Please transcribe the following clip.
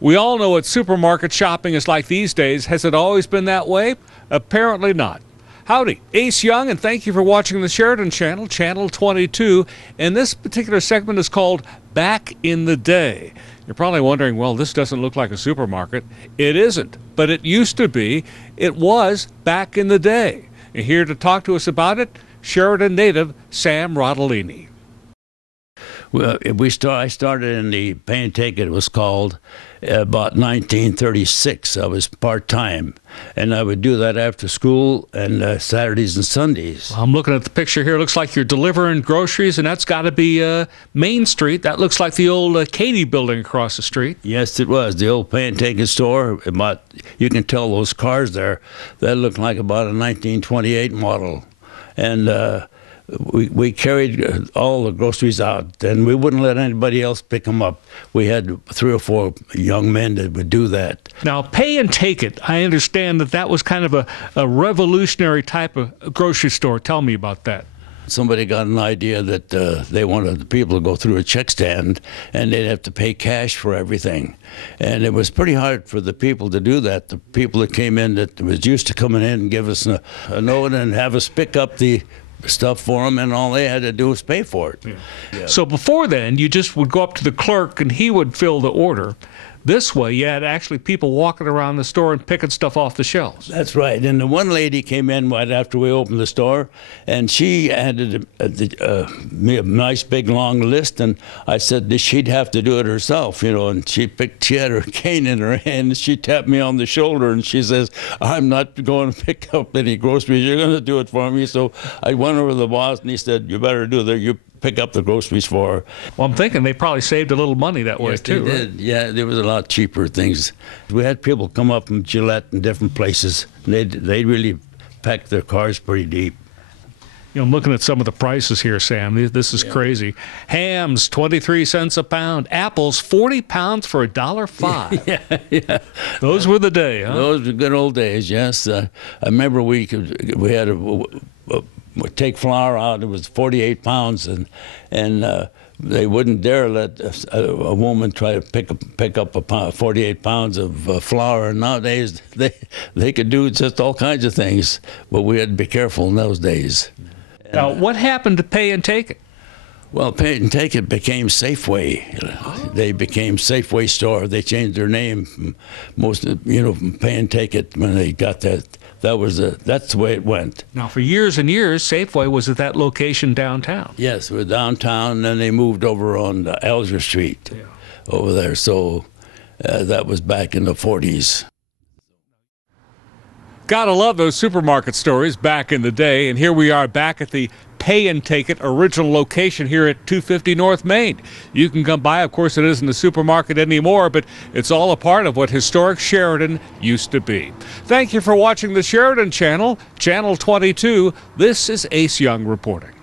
We all know what supermarket shopping is like these days. Has it always been that way? Apparently not. Howdy, Ace Young, and thank you for watching the Sheridan Channel, Channel 22. And this particular segment is called Back in the Day. You're probably wondering, well, this doesn't look like a supermarket. It isn't, but it used to be. It was back in the day. And here to talk to us about it, Sheridan native Sam Rotellini. Well, I started in the pay and take it was called about 1936. I was part-time, and I would do that after school and Saturdays and Sundays. I'm looking at the picture here. It looks like you're delivering groceries, and that's got to be Main Street. That looks like the old Katie building across the street. Yes, it was. The old pay and take it store. You can tell those cars there. That looked like about a 1928 model. And we carried all the groceries out, and we wouldn't let anybody else pick them up. We had 3 or 4 young men that would do that. Now, pay and take it, I understand that was kind of a revolutionary type of grocery store. Tell me about that. Somebody got an idea that they wanted the people to go through a check stand, and they'd have to pay cash for everything. And it was pretty hard for the people to do that. The people that came in that was used to coming in and give us a note and have us pick up the stuff for them, and all they had to do was pay for it. Yeah. Yeah. So before then, you just would go up to the clerk and he would fill the order. This way, you had actually people walking around the store and picking stuff off the shelves. That's right. And the one lady came in right after we opened the store, and she handed me a nice big long list, and I said that she'd have to do it herself, you know. And she had her cane in her hand, and she tapped me on the shoulder, and she says, "I'm not going to pick up any groceries. You're going to do it for me." So I went over to the boss, and he said, "You better do that. You pick up the groceries for her." Well, I'm thinking they probably saved a little money that way, too. They did. Right? Yeah, there was a lot cheaper things. We had people come up from Gillette and different places, and they really packed their cars pretty deep. You know, I'm looking at some of the prices here, Sam. This is crazy. Hams, 23 cents a pound. Apples, 40 pounds for $1.05. Yeah. Those were the day, huh? Those were good old days, yes. I remember we had take flour out. It was 48 pounds, and they wouldn't dare let a woman try to pick up 48 pounds of flour. And nowadays they could do just all kinds of things, but we had to be careful in those days. Now, what happened to pay and take it? Well, pay and take it became Safeway. They became Safeway store. They changed their name from from pay and take it when they got that. That's the way it went. Now, for years and years, Safeway was at that location downtown. Yes, we're downtown, and then they moved over on Alger Street over there. So that was back in the 40s. Gotta love those supermarket stories back in the day, and here we are back at the Pay and Take It original location here at 250 North Main. You can come by. Of course, it isn't a supermarket anymore, but it's all a part of what historic Sheridan used to be. Thank you for watching the Sheridan Channel, Channel 22. This is Ace Young reporting.